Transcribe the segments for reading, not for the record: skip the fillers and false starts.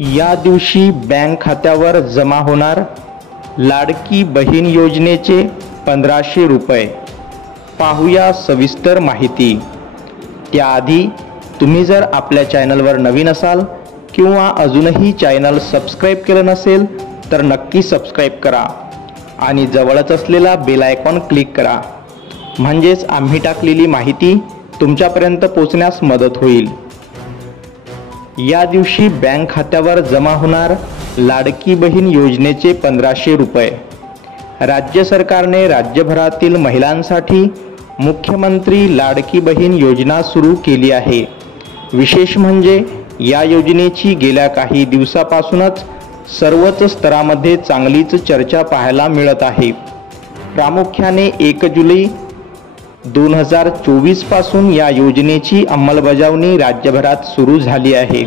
या दिवशी बँक खात्यावर जमा होणार लाडकी बहीण योजनेचे 1500 रुपये। पाहूया सविस्तर माहिती। त्याआधी तुम्ही जर आपल्या चॅनलवर नवीन असाल किंवा अजूनही चॅनल सबस्क्राइब केलं नसेल तर नक्की सबस्क्राइब करा आणि जवळच असलेला बेल आयकॉन क्लिक करा, म्हणजेच आम्ही टाकलेली माहिती तुमच्यापर्यंत पोहोचण्यास मदत होईल। या दिवशी बँक खात्यावर जमा होणार लाडकी बहीण योजनेचे 1500 रुपये। राज्य सरकारने राज्यभरातील महिलांसाठी मुख्यमंत्री लाडकी बहीण योजना सुरू केली आहे। विशेष म्हणजे या योजनेची गेल्या काही दिवसापासूनच सर्वच स्तरामध्ये चांगलीच चर्चा पाहायला मिळत आहे। प्रामुख्याने 1 जुलै 2024 पासून या योजनेची अंमलबजावणी राज्यभरात सुरू झाली आहे।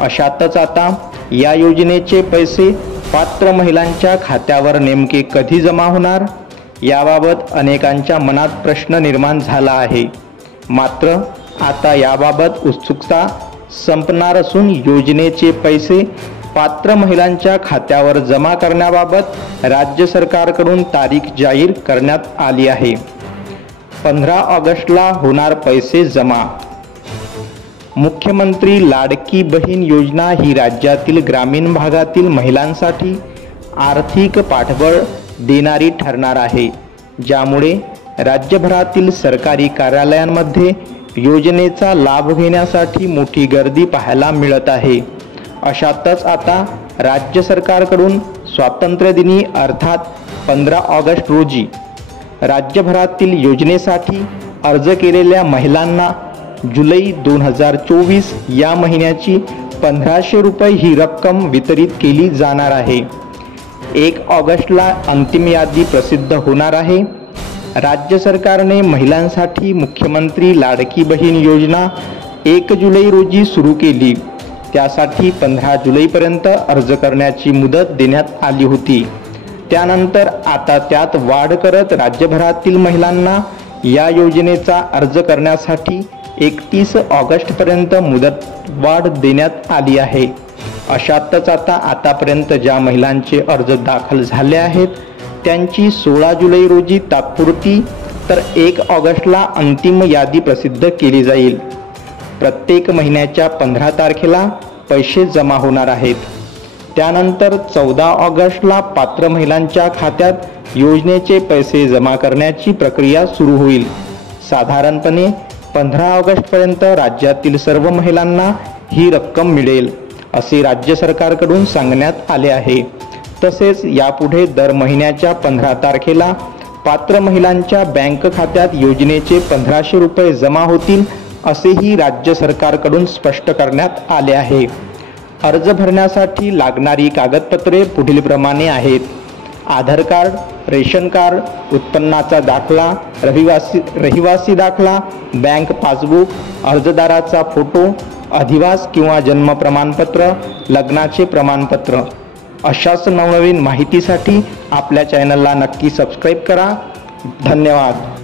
अशातच आता या योजनेचे पैसे पात्र महिलांच्या खात्यावर नेमके कधी जमा होणार याबाबत अनेकांच्या मनात प्रश्न निर्माण झाला आहे। मात्र आता याबाबत उत्सुकता संपणार असून योजनेचे पैसे पात्र महिलांच्या खात्यावर जमा करण्याबाबत राज्य सरकारकडून तारीख जाहीर करण्यात आली आहे। 15 ऑगस्टला होणार पैसे जमा। मुख्यमंत्री लाडकी बहीण योजना ही राज्यातील ग्रामीण भागातील महिलांसाठी आर्थिक पाठबळ देणारी ठरणार आहे, ज्यामुळे राज्यभरातील सरकारी कार्यालयांमध्ये योजनेचा लाभ घेण्यासाठी मोठी गर्दी पाहायला मिळत आहे। अशातच आता राज्य सरकारकडून स्वातंत्र्यदिनी अर्थात 15 ऑगस्ट रोजी राज्यभरातील योजनेसाठी अर्ज केलेल्या महिलांना जुलै 2024 या महिन्याची 1500 रुपये ही रक्कम वितरित केली जाणार आहे। 1 ऑगस्टला अंतिम यादी प्रसिद्ध होणार आहे। राज्य सरकारने महिलांसाठी मुख्यमंत्री लाडकी बहीण योजना 1 जुलै रोजी सुरू केली। त्यासाठी 15 जुलैपर्यंत अर्ज करण्याची मुदत देण्यात आली होती। त्यानंतर आता त्यात वाढ करत राज्यभरातील महिलांना या योजनेचा अर्ज करण्यासाठी 31 ऑगस्टपर्यंत मुदतवाढ देण्यात आली आहे। अशातच आता आतापर्यंत ज्या महिलांचे अर्ज दाखल झाले आहेत त्यांची 16 जुलै रोजी तात्पुरती तर 1 ऑगस्टला अंतिम यादी प्रसिद्ध केली जाईल। प्रत्येक महिन्याच्या 15 तारखेला पैसे जमा होणार आहेत। त्यानंतर 14 ऑगस्टला पात्र महिलांच्या खात्यात योजनेचे पैसे जमा करण्याची प्रक्रिया सुरू होईल। साधारणपणे 15 ऑगस्टपर्यंत राज्यातील सर्व महिलांना ही रक्कम मिळेल असे राज्य सरकारकडून सांगण्यात आले आहे। तसेच यापुढे दर महिन्याच्या 15 तारखेला पात्र महिलांच्या बँक खात्यात योजनेचे 1500 रुपये जमा होतील असेही राज्य सरकारकडून स्पष्ट करण्यात आले आहे। अर्ज भरण्यासाठी लागणारी कागदपत्रे पुढीलप्रमाणे आहेत: आधार कार्ड, रेशन कार्ड, उत्पन्नाचा दाखला, रहिवासी दाखला, बँक पासबुक, अर्जदाराचा फोटो, अधिवास किंवा जन्म प्रमाणपत्र, लग्नाचे प्रमाणपत्र। अशाच नवनवीन माहितीसाठी आपल्या चॅनलला नक्की सबस्क्राइब करा। धन्यवाद।